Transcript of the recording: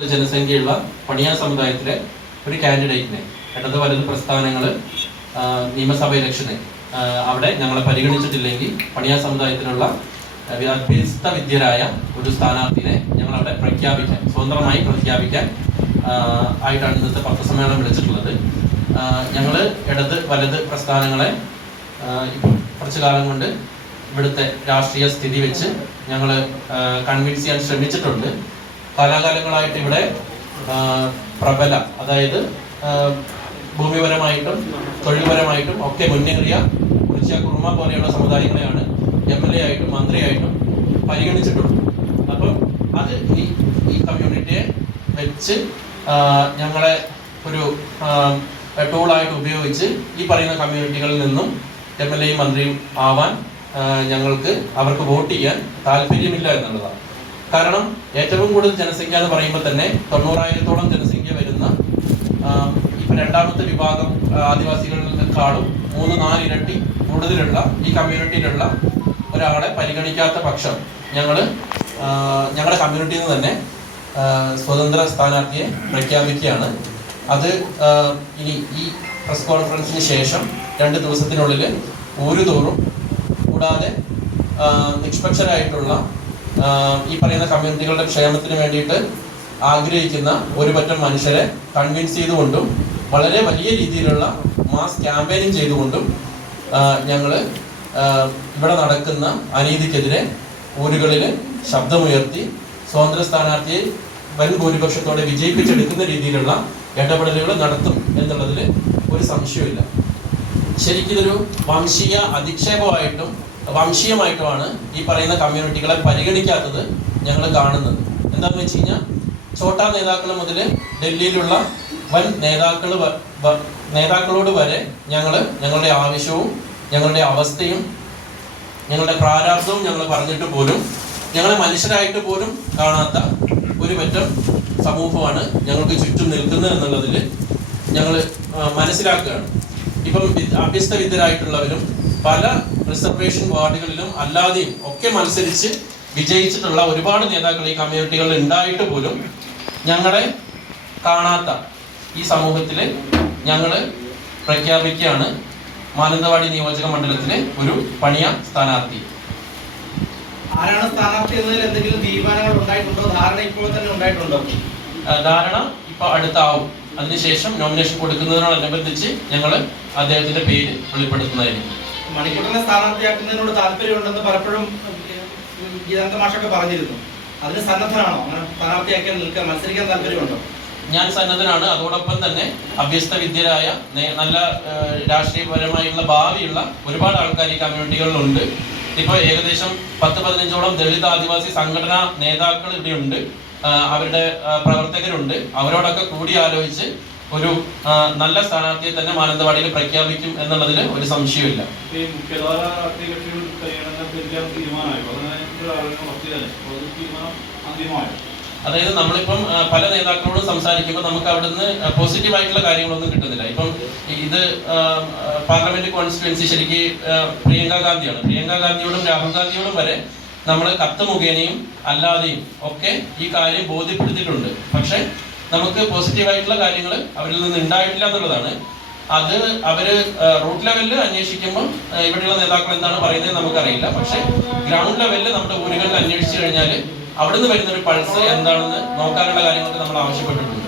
ജനസംഖ്യയുള്ള പണിയാർ സമുദായത്തിലെ ഒരു കാൻഡിഡേറ്റിനെ ഇടത് വലത് പ്രസ്ഥാനങ്ങൾ നിയമസഭ ഇലക്ഷന് അവിടെ ഞങ്ങളെ പരിഗണിച്ചിട്ടില്ലെങ്കിൽ പണിയാർ സമുദായത്തിനുള്ള അഭ്യസ്ത വിദ്യരായ ഒരു സ്ഥാനാർത്ഥിനെ ഞങ്ങളവിടെ സ്വതന്ത്രമായി പ്രഖ്യാപിക്കാൻ ആയിട്ടാണ് ഇന്നത്തെ പത്രസമ്മേളനം വിളിച്ചിട്ടുള്ളത്. ഞങ്ങൾ ഇടത് വലത് പ്രസ്ഥാനങ്ങളെ കുറച്ചു കാലം കൊണ്ട് ഇവിടുത്തെ രാഷ്ട്രീയ സ്ഥിതി വെച്ച് ഞങ്ങൾ കൺവിൻസ് ചെയ്യാൻ ശ്രമിച്ചിട്ടുണ്ട്. കാലാകാലങ്ങളായിട്ട് ഇവിടെ പ്രബല, അതായത് ഭൂമിപരമായിട്ടും തൊഴിൽപരമായിട്ടും ഒക്കെ മുന്നേറിയ കുറിച്യ കുറുമ പോലെയുള്ള സമുദായങ്ങളെയാണ് MLA ആയിട്ടും മന്ത്രിയായിട്ടും പരിഗണിച്ചിട്ടുള്ളത്. അപ്പം അത് ഈ കമ്മ്യൂണിറ്റിയെ വെച്ച് ഞങ്ങളെ ഒരു ടൂളായിട്ട് ഉപയോഗിച്ച് ഈ പറയുന്ന കമ്മ്യൂണിറ്റികളിൽ നിന്നും MLA മന്ത്രിയും ആവാൻ അവർക്ക് വോട്ട് ചെയ്യാൻ താല്പര്യമില്ല എന്നുള്ളതാണ്. കാരണം ഏറ്റവും കൂടുതൽ ജനസംഖ്യ എന്ന് പറയുമ്പോൾ തന്നെ 90,000-ഓളം ജനസംഖ്യ വരുന്ന ഇപ്പം രണ്ടാമത്തെ വിഭാഗം ആദിവാസികളെക്കാളും 3-4 ഇരട്ടി കൂടുതലുള്ള ഈ കമ്മ്യൂണിറ്റിയിലുള്ള ഒരാളെ പരിഗണിക്കാത്ത പക്ഷം ഞങ്ങളുടെ കമ്മ്യൂണിറ്റിയിൽ നിന്ന് തന്നെ സ്വതന്ത്ര സ്ഥാനാർത്ഥിയെ പ്രഖ്യാപിക്കുകയാണ്. അത് ഇനി ഈ പ്രസ് കോൺഫറൻസിന് ശേഷം 2 ദിവസത്തിനുള്ളിൽ ഊരുതോറും, കൂടാതെ നിഷ്പക്ഷരായിട്ടുള്ള ഈ പറയുന്ന കമ്മ്യൂണിറ്റികളുടെ ക്ഷേമത്തിന് വേണ്ടിയിട്ട് ആഗ്രഹിക്കുന്ന ഒരു പറ്റം മനുഷ്യരെ കൺവിൻസ് ചെയ്തുകൊണ്ടും വളരെ വലിയ രീതിയിലുള്ള മാസ് ക്യാമ്പയിനിങ് ചെയ്തുകൊണ്ടും ഞങ്ങൾ ഇവിടെ നടക്കുന്ന അനീതിക്കെതിരെ ഊരുകളിൽ ശബ്ദമുയർത്തി സ്വതന്ത്ര സ്ഥാനാർത്ഥിയെ വൻ ഭൂരിപക്ഷത്തോടെ വിജയിപ്പിച്ചെടുക്കുന്ന രീതിയിലുള്ള ഇടപെടലുകൾ നടത്തും എന്നുള്ളതിൽ ഒരു സംശയമില്ല. ശരിക്കും ഇതൊരു വംശീയ അധിക്ഷേപമായിട്ടും വംശീയമായിട്ടുമാണ് ഈ പറയുന്ന കമ്മ്യൂണിറ്റികളെ പരിഗണിക്കാത്തത് ഞങ്ങൾ കാണുന്നത്. എന്താണെന്ന് വെച്ച് കഴിഞ്ഞാൽ ചോട്ടാ നേതാക്കൾ മുതൽ ഡൽഹിയിലുള്ള വൻ നേതാക്കളോട് വരെ ഞങ്ങളുടെ ആവശ്യവും ഞങ്ങളുടെ അവസ്ഥയും ഞങ്ങളുടെ പ്രാരാബ്ദവും ഞങ്ങൾ പറഞ്ഞിട്ട് പോലും ഞങ്ങളെ മനുഷ്യരായിട്ട് പോലും കാണാത്ത ഒരു പറ്റം സമൂഹമാണ് ഞങ്ങൾക്ക് ചുറ്റും നിൽക്കുന്നത് എന്നുള്ളതിൽ ഞങ്ങൾ മനസ്സിലാക്കുകയാണ്. ഇപ്പം അഭ്യസ്ത വിദ്യരായിട്ടുള്ളവരും പല റിസർവേഷൻ വാർഡുകളിലും അല്ലാതെയും ഒക്കെ മത്സരിച്ച് വിജയിച്ചിട്ടുള്ള ഒരുപാട് നേതാക്കൾ ഈ കമ്മ്യൂണിറ്റികളിൽ ഉണ്ടായിട്ട് പോലും ഞങ്ങളെ കാണാത്ത ഈ സമൂഹത്തിൽ ഞങ്ങൾ പ്രഖ്യാപിക്കുകയാണ് മാനന്തവാടി നിയോജക മണ്ഡലത്തിലെ ഒരു പണിയാർ സ്ഥാനാർത്ഥി. ആരാണ് സ്ഥാനാർത്ഥി എന്നതിൽ എന്തെങ്കിലും തീരുമാനങ്ങൾ ഉണ്ടായിട്ടുണ്ടോ? ധാരണ ഇപ്പോൾ തന്നെ ഉണ്ടായിട്ടുണ്ടോ? ധാരണ ഇപ്പൊ അടുത്താവും. അതിനുശേഷം നോമിനേഷൻ കൊടുക്കുന്നതിനോടനുബന്ധിച്ച് ഞങ്ങൾ അദ്ദേഹത്തിന്റെ പേര് വെളിപ്പെടുത്തുന്നതായിരിക്കും. മണിക്കൂറിനെ സ്ഥാനാർത്ഥിയാക്കുന്നതിനോട് താല്പര്യമുണ്ടെന്ന് പലപ്പോഴും ഗീതാനന്ദ മാഷൊക്കെ പറഞ്ഞിരുന്നു. അതിന് സന്നദ്ധനാണോ? അങ്ങനെ സ്ഥാനാർത്ഥിയാക്കാൻ മത്സരിക്കാൻ താല്പര്യമുണ്ടോ? ഞാൻ സന്നദ്ധനാണ്. അതോടൊപ്പം തന്നെ അഭ്യസ്ത വിദ്യരായ നല്ല രാഷ്ട്രീയപരമായിട്ടുള്ള ഭാവിയുള്ള ഒരുപാട് ആൾക്കാർ ഈ കമ്മ്യൂണിറ്റികളിലുണ്ട്. ഇപ്പോൾ ഏകദേശം 10-15ഓളം ദളിത് ആദിവാസി സംഘടനാ നേതാക്കൾ ഇവിടെയുണ്ട്, അവരുടെ പ്രവർത്തകരുണ്ട്. അവരോടൊക്കെ കൂടി ആലോചിച്ച് ഒരു നല്ല സ്ഥാനാർത്ഥിയെ തന്നെ മാനന്തവാടിയിൽ പ്രഖ്യാപിക്കും എന്നുള്ളതിൽ ഒരു സംശയമില്ല. അതായത് നമ്മളിപ്പം പല നേതാക്കളോടും സംസാരിക്കുമ്പോൾ നമുക്ക് അവിടുന്ന് പോസിറ്റീവായിട്ടുള്ള കാര്യങ്ങളൊന്നും കിട്ടുന്നില്ല. ഇപ്പം ഇത് പാർലമെന്റ് കോൺസ്റ്റിറ്റ്യുവൻസി ശരിക്ക് പ്രിയങ്ക ഗാന്ധിയോടും രാഹുൽ ഗാന്ധിയോടും വരെ നമ്മൾ കത്ത് മുഖേനയും അല്ലാതെയും ഒക്കെ ഈ കാര്യം ബോധ്യപ്പെടുത്തിയിട്ടുണ്ട്. പക്ഷെ നമുക്ക് പോസിറ്റീവായിട്ടുള്ള കാര്യങ്ങൾ അവരിൽ നിന്ന് ഉണ്ടായിട്ടില്ല എന്നുള്ളതാണ്. അത് അവര് റൂട്ട് ലെവലിൽ അന്വേഷിക്കുമ്പോൾ ഇവിടെയുള്ള നേതാക്കൾ എന്താണ് പറയുന്നത് നമുക്കറിയില്ല. പക്ഷെ ഗ്രൗണ്ട് ലെവലിൽ നമ്മുടെ ഊരുകളിൽ അന്വേഷിച്ചു കഴിഞ്ഞാൽ അവിടുന്ന് വരുന്ന ഒരു പൾസ് എന്താണെന്ന് നോക്കാനുള്ള കാര്യങ്ങളൊക്കെ നമ്മൾ ആവശ്യപ്പെട്ടിട്ടുണ്ട്.